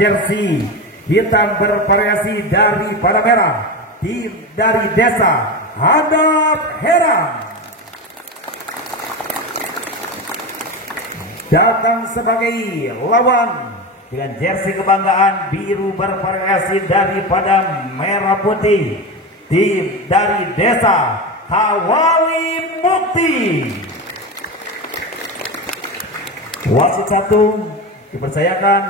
jersey hitam bervariasi dari pada merah dari Desa Hadap Herang. Datang sebagai lawan dengan jersey kebanggaan biru bervariasi daripada merah putih, tim dari Desa Hawali Mukti. Wasit 1 dipercayakan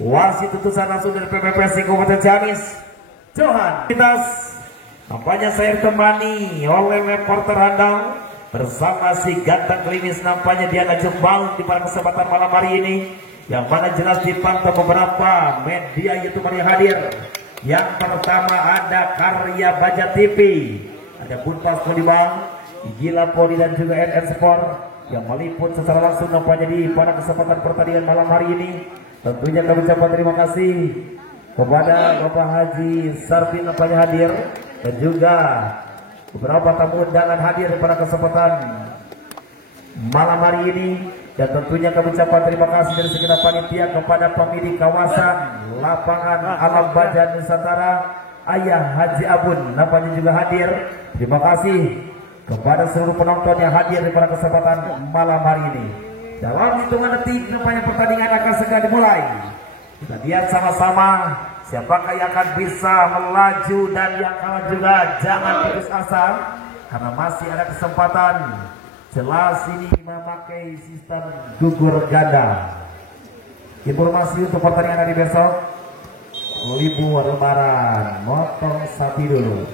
wasit utusan langsung dari PPPSI Kabupaten Ciamis, Johan Kitas. Nampaknya saya ditemani oleh reporter handal bersama si ganteng klinis, nampaknya dia ngajak bal di pada kesempatan malam hari ini, yang mana jelas dipantau beberapa media YouTuber yang hadir. Yang pertama ada Karya Baja TV, ada Bunpas Volleyball, Gila Poli dan juga NN Sport yang meliput secara langsung nampaknya di pada kesempatan pertandingan malam hari ini. Tentunya kami ucapkan terima kasih kepada Bapak Haji Sarpin nampaknya hadir, dan juga beberapa tamu undangan hadir pada kesempatan malam hari ini. Dan tentunya kami ucapkan terima kasih dari segenap panitia kepada pemilik kawasan lapangan Alam Baja Nusantara, Ayah Haji Abun nampaknya juga hadir. Terima kasih kepada seluruh penonton yang hadir pada kesempatan malam hari ini. Dalam hitungan detik nampaknya pertandingan akan segera dimulai. Kita lihat sama-sama siapakah yang akan bisa melaju, dan yang kalah juga jangan putus asa karena masih ada kesempatan. Jelas ini memakai sistem gugur ganda. Informasi untuk pertandingan hari besok, libur lebaran, motong sapi dulu.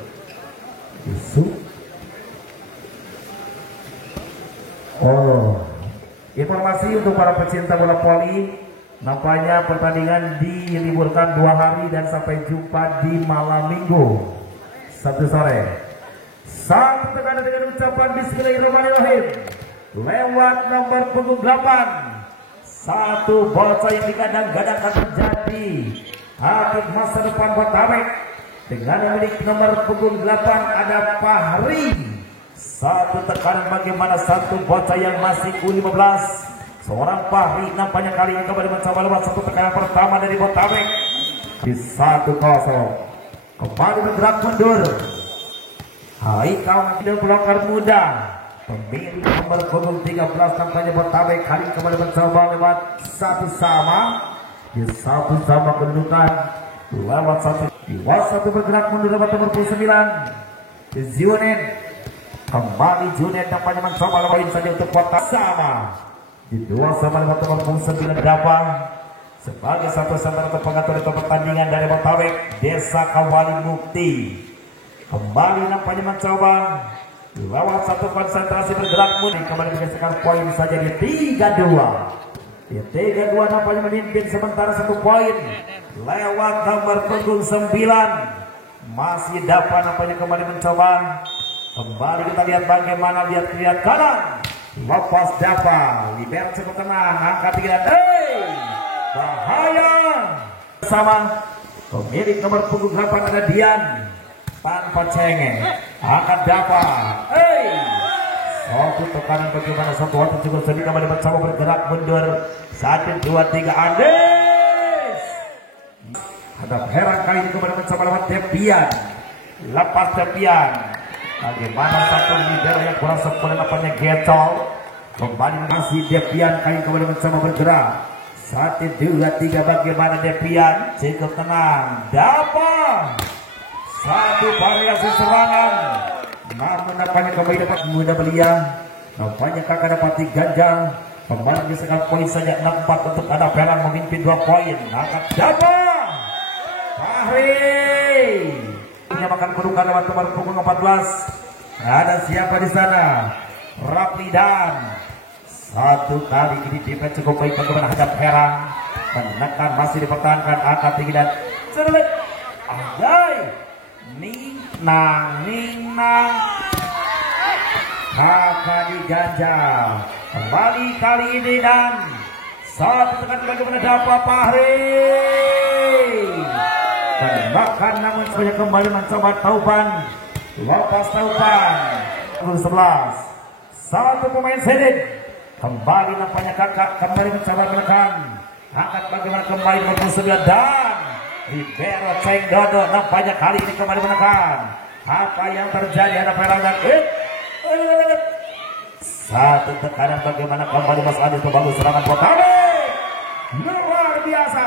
Informasi untuk para pecinta bola voli, nampaknya pertandingan diliburkan 2 hari dan sampai jumpa di malam minggu Sabtu sore. Satu tekanan dengan ucapan Bismillahirrahmanirrahim lewat nomor punggung 8. Satu bocah yang digadang-gadangkan menjadi hakim masa depan Botabek dengan memiliki nomor punggung 8 ada Fahri. Satu tekanan bagaimana satu bocah yang masih U15, seorang Fahri nampaknya kali ini kembali mencoba lewat satu tekanan pertama dari Botabek di 1-0. Kembali bergerak mundur Haikal tidak pelakar muda, pemilik nomor punggung 13 nampaknya Botabek kali ini kembali mencoba lewat satu sama di satu sama kedudukan lewat satu bergerak mundur lewat nomor 9 di Zionen. Kembali Junet nampaknya mencoba lawan saja untuk kota sama di 2 sama lewat nomor 9 Dapa sebagai satu sama untuk pengatur itu pertandingan dari Botabek Desa Hawali Mukti. Kembali nampaknya mencoba lewat satu konsentrasi bergerak mundur, kembali menggeserkan poin saja di 3-2. Di 3-2 nampaknya memimpin sementara 1 poin lewat nomor punggung 9. Masih dapat nampaknya kembali mencoba. Kembali kita lihat bagaimana lihat kanan. Lepas Dapa, liber cukup tenang, angkat 3 bahaya. Bersama pemilik nomor punggung 8 ada Dian. Tanpa cengeng akan dapat satu tekanan bagaimana satu waktu cukup sedikit kembali mencoba bergerak mundur 1, 2, 3 Andes hadap Herang kali ini kembali mencoba lewat Depian, lepas Depian bagaimana satu libero yang kurang sempurna nampaknya Getol. Kembali masih Depian kali ini kembali mencoba bergerak 1, 2, 3 bagaimana Depian cukup tenang dapat satu variasi serangan, namun nampaknya kembali dapat muda belia. Nampaknya kakak dapat diganjal. Kembali geserkan poin saja 6-4 untuk ada Herang memimpin 2 poin. Angkat dapat Fahri menyamakan kedudukan lewat nomor punggung 14. Ada siapa di sana? Raplidan. Satu kali ini defense cukup baik bagaimana hadap Herang menekan masih dipertahankan angkat tinggi dan cerit. Andai Ninang kakak diganjal kembali kali ini dan satu tekan bagaimana dapat Fahri tembakan namun sebanyak kembali mencoba Tauban lepas Tauban 11 satu pemain Zedin kembali nampaknya kakak kembali mencoba menekan Angkat bagaimana kembali 29 dan Libero Ceng Dodo nampaknya kali ini kembali menekan. Apa yang terjadi ada perangan satu tekanan bagaimana kembali Mas Adi itu bagus serangan Botale luar biasa,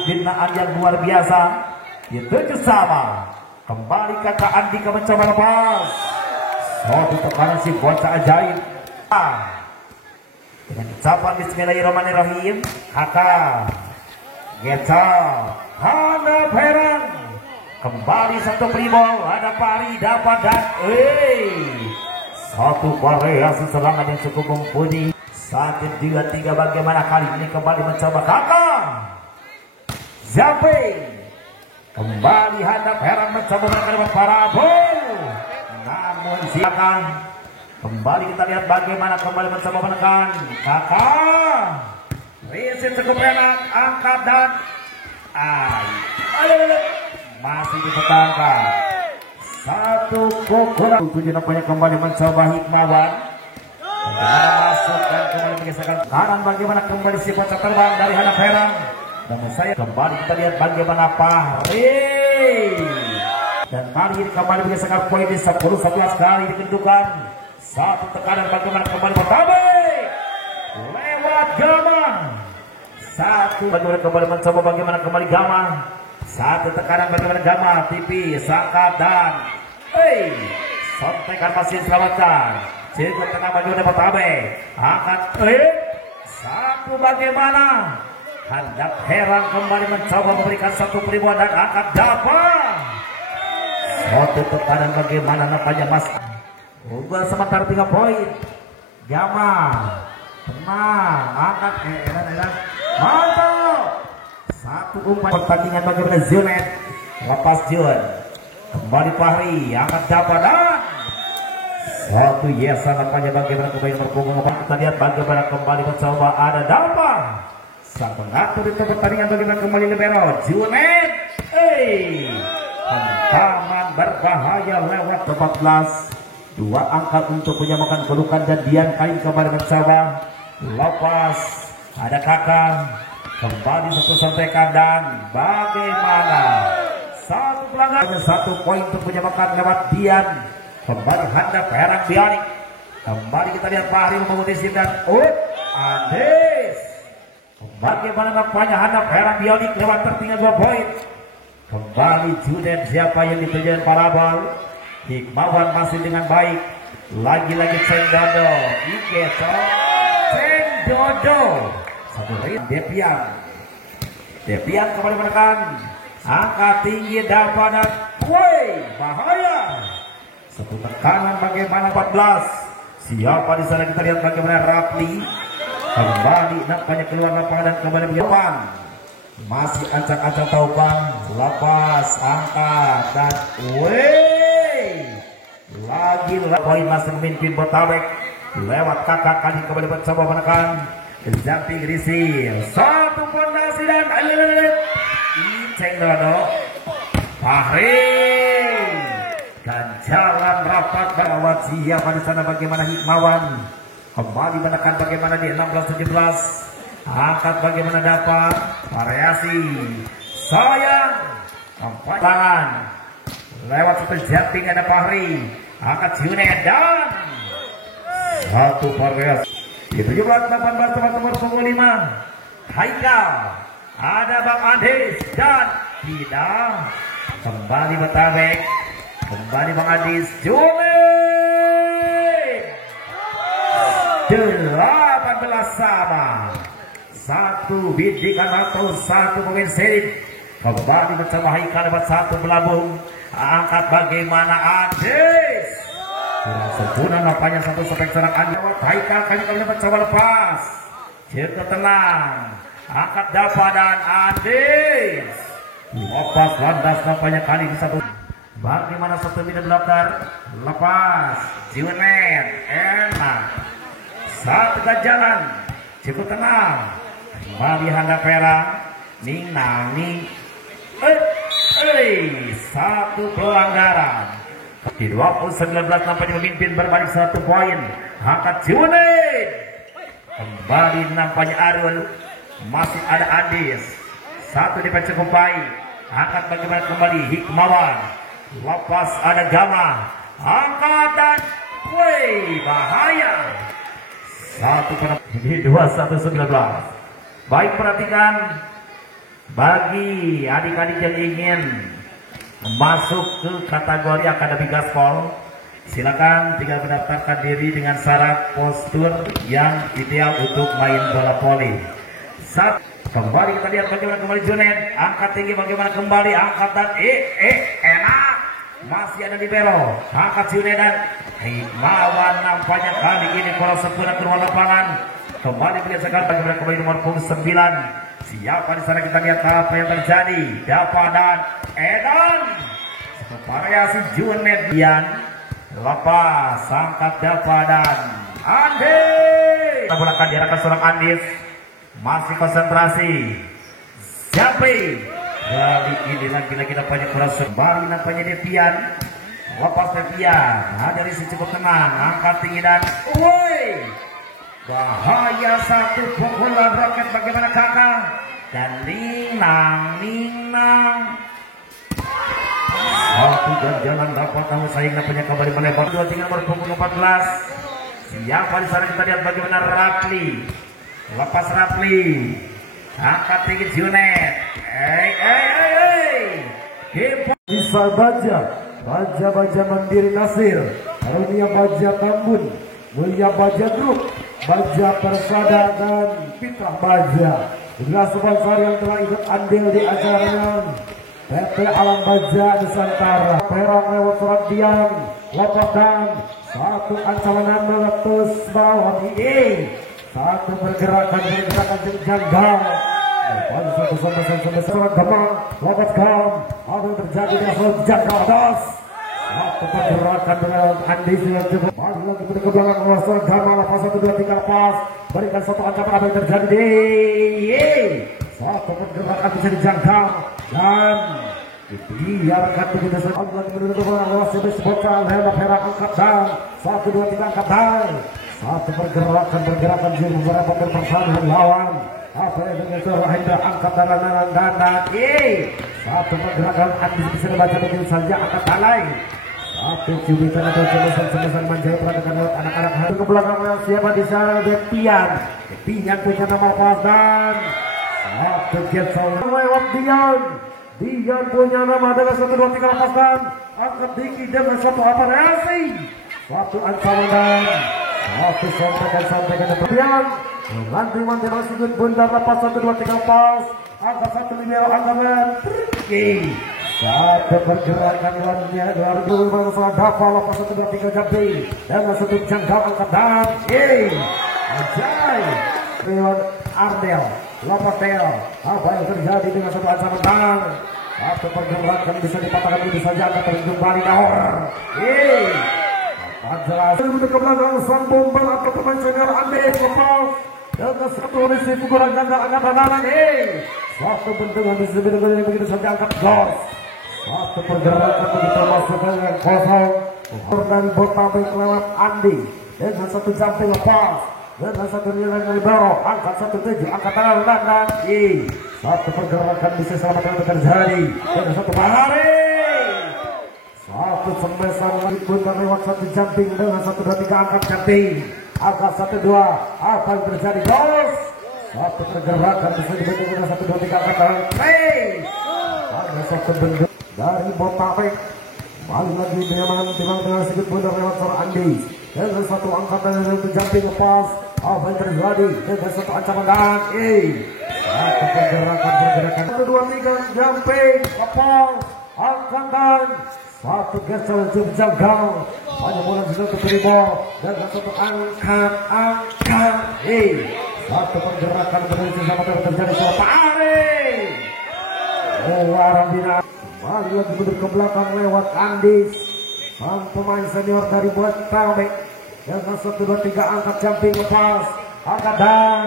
binaan yang luar biasa. Itu sama kembali kakak Andika mencoba lepas satu tekanan si bocah ajaib dengan ucapan bismillahirrahmanirrahim. Kakak Geca Hana Perang kembali satu pribol, ada pari dapat dan satu variasi serangan yang cukup mumpuni. 1-2-3 bagaimana kali ini kembali mencoba kakak Zapping kembali hadap Heran mencoba menekan parabol, namun silakan kembali kita lihat bagaimana kembali mencoba menekan kakak Riset cukup enak angkat dan masih dipertahankan satu pukulan. Tujuh nampaknya kembali mencoba Hikmawan masuk dan kembali menggeserkan kanan bagaimana kembali si bocah terbang dari Hana Perang. Dan saya kembali kita lihat bagaimana Fahri dan Fahri ini kembali menggeserkan poin di 10-11 kali dikedukan. Satu tekanan bagaimana kembali Botabe lewat Gama. Satu bagaimana kembali mencoba bagaimana kembali Gama. Satu tekanan bagaimana Gama tipis angkat dan sontekan masih selamatkan. Circle tengah bagaimana Botabe angkat satu bagaimana Handap Herang kembali mencoba memberikan satu peribuan dan angkat dapat satu tekanan bagaimana nampaknya Mas ubah sementara 3 poin. Gama tenang angkat mantap satu umpan pertandingan bagaimana Zunet lepas Jun kembali Fahri angkat dapat dan satu Yesa nampaknya bagaimana kembali berpunggung. Kita lihat bagaimana kembali mencoba ada dapat sang pengatur itu pertandingan bagaimana kembali Libero Junet hantaman berbahaya lewat 14 2 angka untuk menyamakan kedudukan dan Dian Kain kembali mencoba lepas ada kakak kembali satu sampaikan dan bagaimana satu pelanggaran 1 poin untuk menyamakan lewat Dian kembali handap Herang Bionik kembali kita lihat Fahri memutus dan Ades bagaimana nampaknya handap Herang Bionik lewat tertinggal 2 poin kembali Junet siapa yang ditujukan parabol. Hikmawan masih dengan baik lagi-lagi Ceng Dodo Igeto Ceng Dodo satu ring Depian kembali menekan angka tinggi dapat dan bahaya satu tekanan bagaimana 14 siapa di sana kita lihat bagaimana Rapli kembali nampaknya keluar lapangan dan kembali berdepan masih ancang-ancang Taufan lepas angkat dan lagi poin masih memimpin Botabek lewat kakak kali kembali mencoba menekan jumping receive satu fondasi dan Ceng Dodo Fahri dan jalan rapat gawat siapa di sana bagaimana Hikmawan kembali menekan bagaimana di 16-17 angkat bagaimana dapat variasi sayang tangan lewat satu jumping ada Fahri angkat Junet dan satu variasi di 17-18 teman-teman pukul 5 Haikal ada Bang Adis dan tidak kembali Botabek kembali Bang Adis Junet 18 sama satu bidikan atau satu pemain serif kembali mencoba Haikal lewat satu belabung angkat bagaimana Adis kurang sempurna nampaknya satu sepek serang lewat Haikal kali kali mencoba lepas circle tenang angkat dapat dan Adis lepas landas nampaknya kali di satu bagaimana satu meter belakang lepas Junet enak satu jalan cukup tenang kembali handap Perang Nang satu pelanggaran di 20-19 nampaknya memimpin berbalik 1 poin angkat Junet kembali nampaknya Arul Masih ada Andis. Satu dipencet baik. Angkat bagaimana kembali Hikmawan. Lepas ada Gama. Angkat dan bahaya. Satu kena di 21-19. Baik, perhatikan bagi adik-adik yang ingin masuk ke kategori Akademi Gaspol, silakan tinggal mendaftarkan diri dengan syarat postur yang ideal untuk main bola voli. Kembali kita lihat bagaimana kembali Junet, angkat tinggi bagaimana kembali, angkat dan enak, masih ada libero, angkat Junet dan Hikmawan nampaknya kali ini bola sempurna keluar lapangan. Kembali biasakan bagaimana kembali nomor 9. Siapa di sana, kita lihat apa yang terjadi. Dapa dan Edan. Variasi Junet Dian. Lepas angkat Dapa dan Andi. Kita mulakan diarahkan seorang Andis. Masih konsentrasi. Siapa? Kali ini lagi-lagi nampaknya kurang kembali nampaknya Devian. Lepas Devian. Ada di cukup tenang. Angkat tinggi dan bahaya, satu pukulan roket bagaimana kakak dan Ninang satu ganjalan dapat tahu saing nampaknya kembali melebar 2 nomor punggung 14. Siapa di sana, kita lihat bagaimana Rafli. Lepas Rafli, angkat tinggi Junet. Bisa Baja Mandiri Nasir, Karunia Baja Tambun, Mulia Baja Group, Baja Persada dan Fitrah Baja. Inilah sponsor yang telah ikut andil di acaranya. PT Alam Baja Nusantara, Perang lewat surat diam, laporkan satu ancaman meletus bawah ini. Satu pergerakan janggal. Satu sama Gema, laporkan apa yang terjadi di asal janggal dos. Satu pergerakan dengan Andi yang cukup. Mari lagi ke belakang Rasul Gama, lepas 1, 2, 3 lepas. Berikan satu ancaman apa yang terjadi di satu pergerakan bisa dijangkau dan dibiarkan begitu saja. Allah menuju ke belakang Rasul disebutkan Hela Pera angkat dan 1, 2, 3 angkat dan satu pergerakan di beberapa perpasangan lawan. Apa yang dengan Hendra angkat dan satu pergerakan Andi bisa dibaca begitu saja, angkat talai. Satu cubitan atau sebesar manjai perhatikan anak-anak hari ke belakang siapa di sana. Depian punya nama lepas dan satu getsol lewat Dian punya nama adalah 1, 2, 3 lepaskan angkat tinggi dengan satu aparasi, satu ancaman dan satu sampaikan Depian nanti masih ikut bundar lepas 1, 2, 3 lepas angkat satu libero anggaman satu pergerakan lawannya 2015 Dapa lepas 1, 2, 3 jambi dengan satu jangkau angkat dan ajaib Leon Ardel lepas Teo. Apa yang terjadi dengan satu ancaman dan satu pergerakan bisa dipatahkan ini saja angkat kembali Nahor. Jelas untuk ke belakang sang bombal atau pemain senior Andi lepas dengan satu risi pukulan ganda angkatan tangan. Satu bentukan bisa yang begitu saja angkat gol. Satu pergerakan begitu masuk dengan kosong dari Botabek lewat Andi dengan satu jumping lepas dengan satu nilai libero angkat 1, 7 angkat tangan dan satu pergerakan bisa selamatkan terjadi dengan satu bahari satu sembesan lagi pun lewat satu jumping dengan 1, 2, 3 angkat jumping angkat 1, 2 apa yang terjadi bos. Satu pergerakan bisa dibentuk dengan 1, 2, 3 angkat tangan ada satu bentuk dari Botabek. Balik lagi dengan sedikit bundar lewat seorang Andi dengan satu angkatan dan satu jumping lepas. Apa yang terjadi dengan satu ancaman dan satu pergerakan 1, 2, 3 jumping lepas angkatan satu gesel janggal hanya bola bisa terima dan satu angkat satu pergerakan berisi sama terjadi soal Warambina. Mari lagi mundur ke belakang lewat Andis, sang pemain senior dari Botabek dengan 1, 2, 3 angkat jumping lepas angkat dan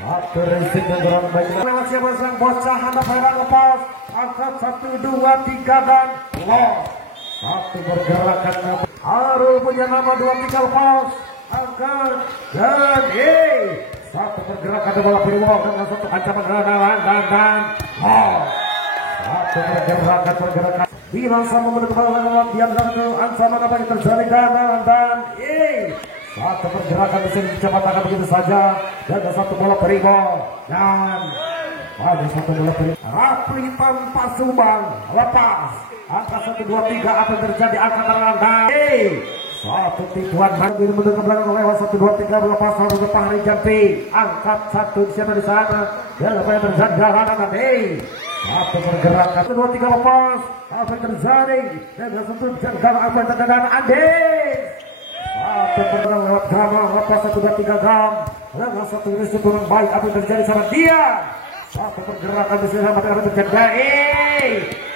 satu resip dan dorong baik lewat siapa sang bocah handap merah lepas angkat 1, 2, 3 dan loss. Satu pergerakan Arul punya nama 2, 3 lepas angkat dan Satu pergerakan di bola Purwo dengan satu ancaman dan satu pergerakan bilang sama menutup bola diam satu ancaman apa yang terjadi dan satu pergerakan bisa dicepatkan begitu saja dan satu bola Purwo dan ada satu bola Purwo Rapli tanpa sumbang lepas angka 1 2 3 apa yang terjadi angka terlandang satu tipuan lagi mundur ke belakang lewat 1 2 3 lepas harus ke Fahri Jampi angkat satu siapa di sana dan apa yang terjadi jalanan satu pergerakan 1 2 3 lepas apa yang terjadi dan satu jalan apa yang terjadi satu pergerakan lewat gama lepas 1 2 3 gam dan satu ini turun baik apa yang terjadi sama dia satu pergerakan di sana apa yang terjadi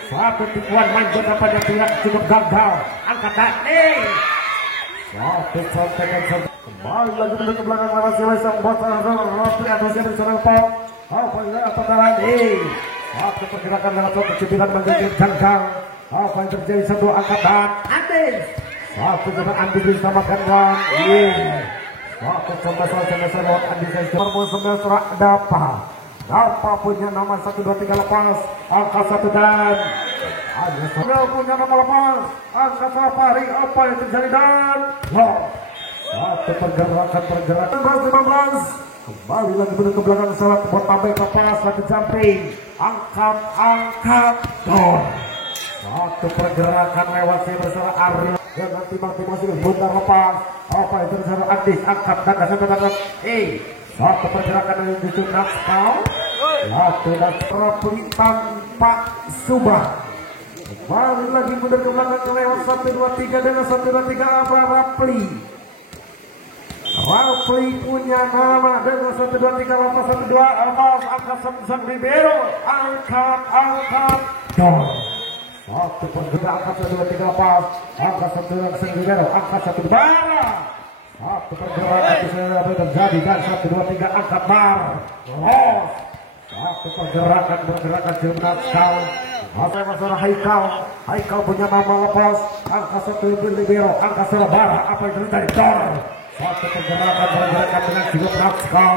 satu tipuan lanjut apa yang tidak cukup gagal angkat satu contekan kembali lagi ke belakang lewat Silesang Botol Rapli atau siapa di sana apa tadi satu pergerakan dengan satu cibiran menjadi jangkang apa yang terjadi satu angkatan Andis satu jalan Andis disamakan dengan satu semester lewat Andis nomor 19 Dapa punya nama 1 2 3 lepas angka 1 dan ada punya nama lepas angka Fahri apa yang terjadi dan satu pergerakan 15 kembali lagi ke belakang salah buat tambah lepas lagi jumping angkat satu pergerakan lewat si bersama Ariel dan nanti masih bentar lepas apa yang terjadi Andis angkat dan satu pergerakan yang disukai satu dan Rapli tanpa sumbang kembali lagi mundur ke belakang lewat 1 2 3 dengan 1 2 3 apa Rapli punya nama dengan 1 2 3 lepas 1 2 lepas angkat sang libero angkat satu pergerakan 1 2 3 lepas angkat 1 sang libero angkat 1 bara satu pergerakan di sana apa terjadi dan 1 2 3 angkat bar satu pergerakan Jemnaskal masalah Haikal punya nama lepas angka 1 libero angka Surabaya apa yang terjadi satu pergerakan dengan Jemnaskal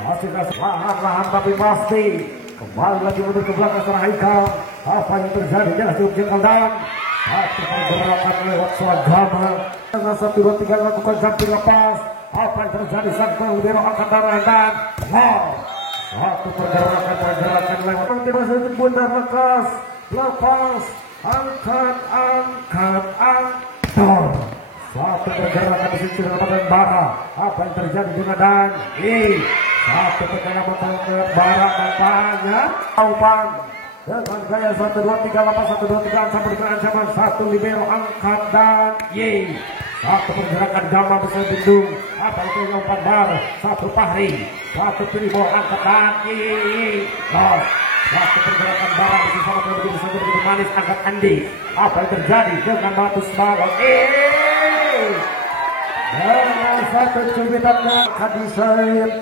masih lahan tapi pasti kembali lagi mundur ke belakang seorang Haikal apa yang terjadi jelas cukup dan satu pergerakan lewat Swagama dengan 1 2 3 lakukan jumping lepas apa yang terjadi sang libero angkat darah dan satu pergerakan lewat nanti masih bundar lekas lepas angkat satu pergerakan di sisi dan bara apa yang terjadi dengan dan satu pergerakan bara nampaknya Taupan dengan gaya 1 2 3 lepas 1 2 3 ancaman satu libero angkat dan satu pergerakan Gama bisa bendung apa itu yang umpan bar satu Fahri satu Purwo angkat dan satu pergerakan barang di sana begitu saja begitu manis angkat Andi apa yang terjadi dengan batu semangat dengan satu cubitan Kadisayap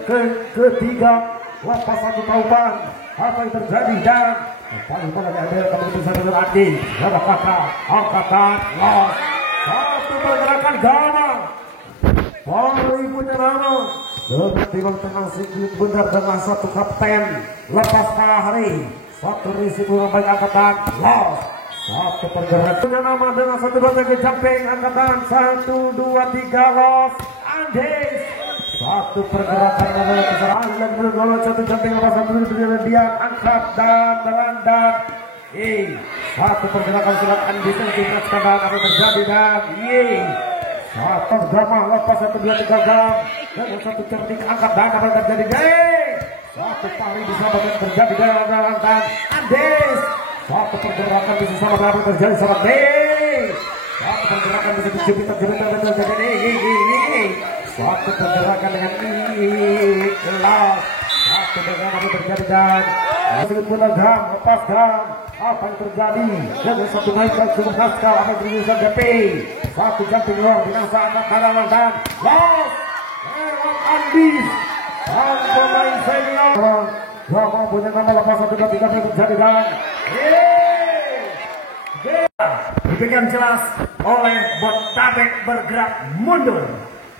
ketiga lepas satu Taupan apa yang terjadi dan paling pada diambil begitu saja dengan Andi ada kakak angkatan satu pergerakan Gama Fahri punya nama dengan tengah sedikit benar dengan satu kapten lepas Fahri satu risiko yang baik angkatan satu pergerakan punya nama dengan 1 2 3 jumping angkatan 1 2 3 los Andis satu pergerakan lagi bergolong satu jumping lepas satu diam angkat dan berandang satu pergerakan surat Andis yang tidak sekadar apa terjadi dan satu Gama lepas 1 2 3 gam dengan satu jumping angkat dan apa terjadi satu Fahri bisa terjadi dan Andis satu pergerakan bisa sama apa terjadi sama satu pergerakan bisa dijepit dan terjadi satu pergerakan dengan kelas satu pergerakan apa terjadi dan masih pulang Gam lepas Gam apa yang terjadi dengan satu naik dan cukup naskal apa yang terjadi DP satu jumping luar binasa anak kanan dan los Andis pemain senior Gama punya nama lepas 1 2 3 yang terjadi dan diberikan jelas oleh Botabek bergerak mundur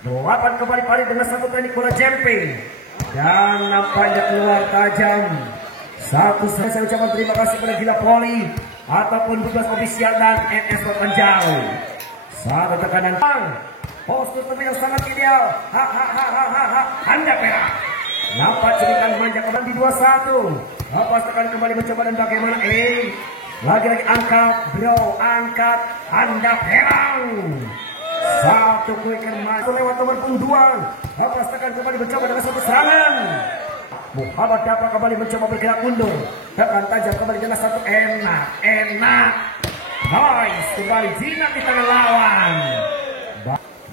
8 kembali pari dengan satu teknik bola jumping dan nampaknya keluar tajam. Satu saya ucapkan terima kasih kepada Gila Poli ataupun tugas ofisial dan NS Penjauh. Satu tekanan postur yang sangat ideal. Anda perak. Nampak ceritan manja kembali di 21. Lepas tekan kembali mencoba dan bagaimana lagi-lagi angkat bro, angkat Anda perang. Satu quicker masuk lewat nomor punggung 2. Lepas tekan kembali mencoba dengan satu serangan. Muhammad dapat kembali mencoba bergerak mundur. Tekan tajam kembali dengan satu enak. Nice, kembali jinak di tangan lawan.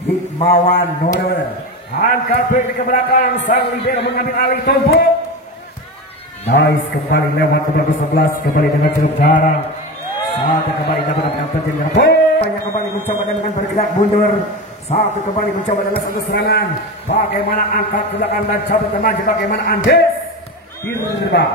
Hikmawan Nurul angkat back ke belakang, sang libero mengambil alih tumpuk. Nice, kembali lewat nomor 11 kembali dengan cukup jarak. Satu kembali dapat yang terjadi. Banyak kembali mencoba dengan bergerak mundur. Satu kembali mencoba dengan satu serangan. Bagaimana angkat ke belakang dan cabut remaja. Bagaimana Andes Irba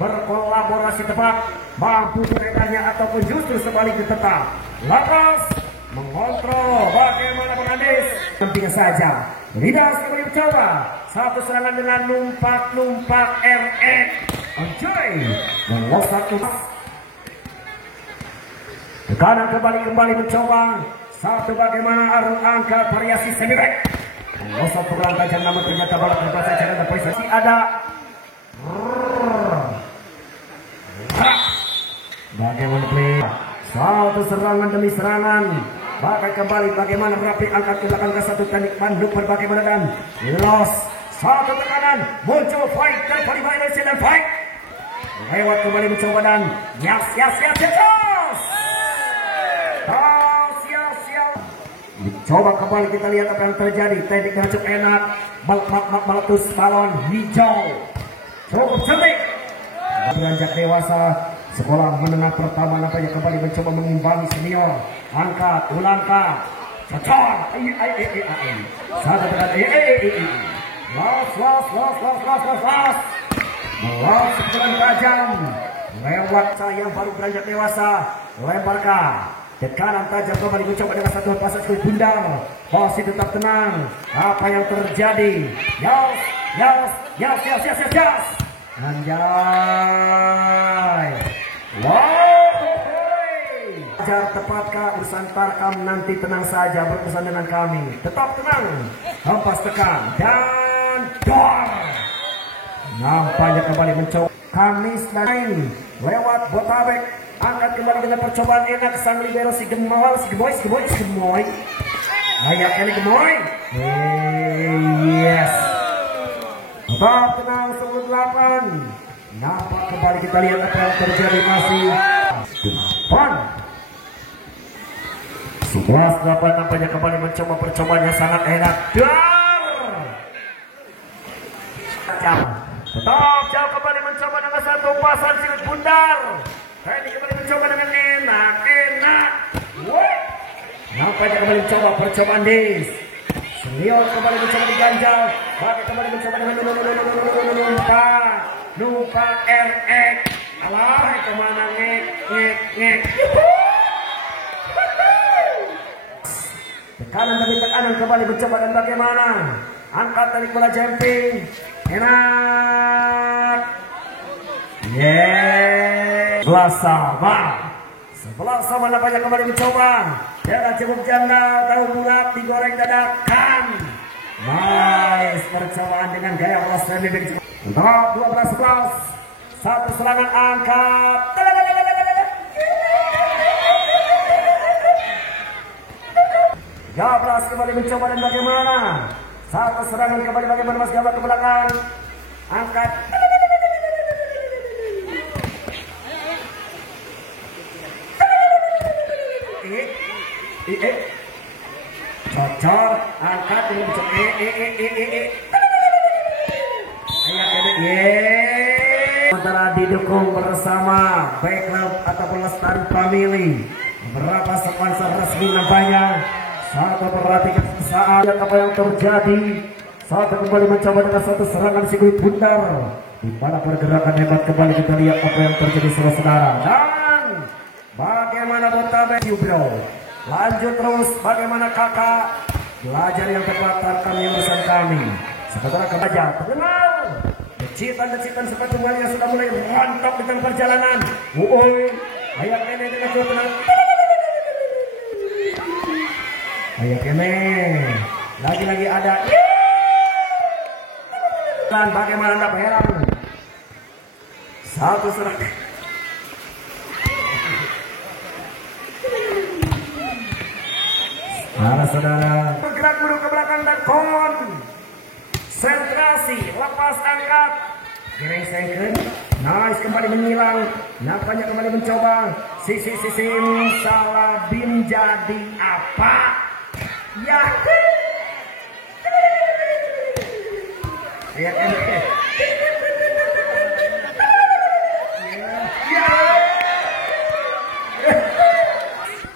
berkolaborasi tepat, mampu menekannya ataupun justru sebaliknya tetap laras mengontrol. Bagaimana Bang Andes? Penting saja. Ridas kembali mencoba satu serangan dengan numpak RX. Enjoy melosat tekanan kembali mencoba satu. Bagaimana Arun angkat variasi semi back melosot pukulan tajam, namun ternyata balak terpaksa jangan terposisi ada. Bagaimana play satu serangan demi serangan. Bahkan kembali bagaimana rapi angkat ke belakang ke satu teknik manuver bagaimana dan loss. Satu tekanan muncul fight dan kembali Malaysia dan fight lewat kembali mencoba dan yes. Coba kembali kita lihat apa yang terjadi. Teknik yang cukup enak, meletus balon hijau cukup cantik. Beranjak dewasa, sekolah menengah pertama nampaknya kembali mencoba mengimbangi senior. Angkat, ulangkan, cocor. Satu tekan los. Melos sebulan tajam lewat sayang baru beranjak dewasa. Lemparkan tekanan tajam kembali mencoba dengan satu pasang kulit bundar. Masih tetap tenang. Apa yang terjadi? Yes. Anjay. Wow. Ajar tepatkah urusan Tarkam? Nanti tenang saja berurusan dengan kami. Tetap tenang. Hempas tekan dan dor. Nampaknya kembali mencoba Kamis dan lewat Botabek. Angkat kembali dengan percobaan enak sang libero si Gemoy. Layak kali Gemoy. Yes. Tetap tenang 18. Nampak kembali kita lihat apa yang terjadi masih 11-8 nampaknya kembali mencoba percobaannya sangat enak. Tetap jauh kembali mencoba dengan satu pasang silut bundar. Ini kembali mencoba dengan enak. Nampaknya kembali mencoba percobaan dis. Senior kembali mencoba diganjal. Pakai kembali mencoba dengan numpak RX. Alah, kemana ngek. Tekanan demi tekanan kembali mencoba dan bagaimana? Angkat dari bola jumping. Enak. Sebelah sama nampaknya kembali mencoba. Jangan cukup janda, tahu bulat digoreng dadakan. Nice percobaan dengan gaya bola semi. Untuk 12-11. Satu serangan angkat. 13 kembali mencoba dan bagaimana? Satu serangan kembali bagaimana Mas Gawat ke belakang. Angkat. Cocor, angkat ini mencoba. Sementara didukung bersama Backlub ataupun Lestari Family. Beberapa sponsor resmi nampaknya. Satu perhatikan saat apa yang terjadi. Satu kembali mencoba dengan satu serangan si kulit bundar. Di mana pergerakan hebat kembali kita lihat apa yang terjadi saudara. Dan bagaimana Botabek bro. Lanjut terus bagaimana kakak. Belajar yang tepat tarkam yang urusan kami. Sementara kebaca terkenal. Decitan sepatu Walia sudah mulai rontok di tengah perjalanan. Woi, ayah kene dengan cukup tenang. Ayah kene, lagi-lagi ada. Dan bagaimana Anda heran? Satu serak. Saudara, bergerak dulu ke belakang dan konsentrasi, lepas angkat, geser, nice, kembali menyilang, nampaknya kembali mencoba, sisi salah bin jadi apa? Ya, ya,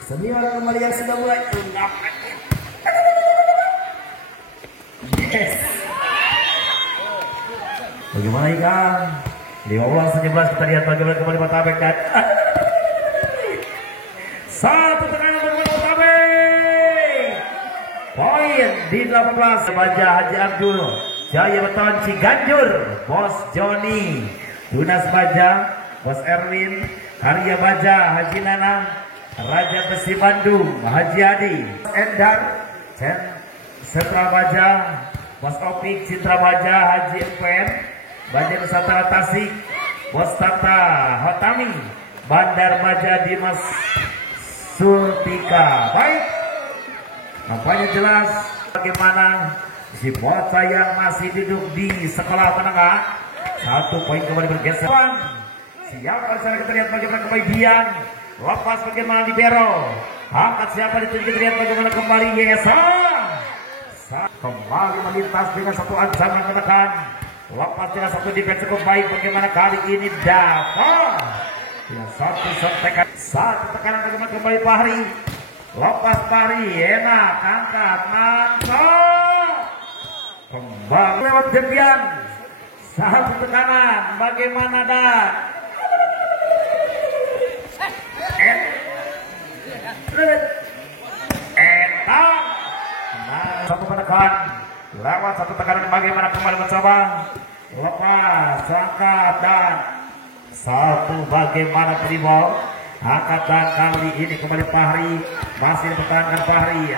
senior kembali yang sudah mulai ungkap. Yes. Bagaimana ikan? 15-17 kita lihat bagaimana kembali Botabek kan. Satu tekanan bagaimana Botabek. Poin di 18 Baja Haji Abdul Jaya Beton Ciganjur, Bos Joni, Tunas Baja, Bos Erwin, Karya Baja Haji Nanang, Raja Besi Bandung Haji Adi, Endar, Setra Baja, Bos Opik, Citra Baja Haji Empen, Baja Nusantara Tasik, Bos Tata Hotami, Bandar Baja Dimas Sultika. Baik, nampaknya jelas bagaimana si bocah yang masih duduk di sekolah menengah. 1 poin kembali bergeser. Siapa sana kita lihat bagaimana kembali Dian. Lepas bagaimana libero. Angkat siapa dituju kita lihat bagaimana kembali Yesa. Kembali melintas dengan satu ancaman menekan. Lepas dengan satu defense cukup baik. Bagaimana kali ini dapat. Ya, satu tekan. Satu tekanan bagaimana kembali Fahri. Lepas Fahri. Enak. Angkat. Mantap. Kembali lewat Debian. Satu tekanan. Bagaimana dan. Enak. Satu penekan lewat satu tekanan bagaimana kembali mencoba lepas angkat dan satu bagaimana dribble angkat dan kali ini kembali Fahri masih dipertahankan Fahri.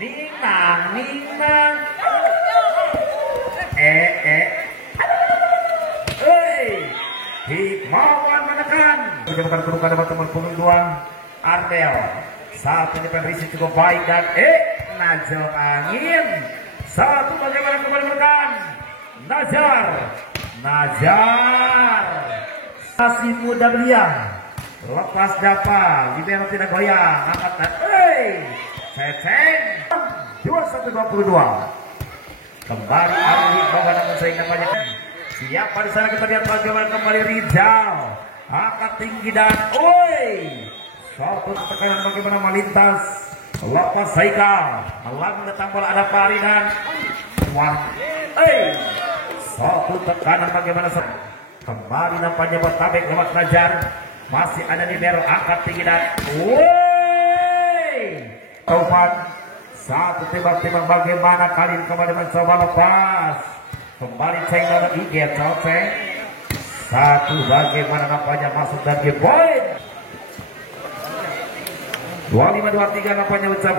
Ninang Hikmawan menekan menjemputkan kedudukan dapat nomor punggung 2 Ardel. Satu ini Perisi cukup baik dan Najel angin. Satu bagaimana kembali menekan Najar masih muda belia. Lepas dapat libero tidak goyang angkat dan Ceceng 21-22. Kembali Arwi Bawa namun sehingga banyak. Siapa di sana kita lihat bagaimana kembali Rizal angkat tinggi dan satu tekanan bagaimana melintas lepas Haikal melalui datang bola ada Fahri dan satu tekanan bagaimana kembali nampaknya Botabek lewat Najar masih ada libero angkat tinggi dan Taufan satu tembak bagaimana kali ini kembali mencoba lepas kembali ceng dan Iger Coceng satu bagaimana nampaknya masuk dan game point 25-23 nampaknya ucapan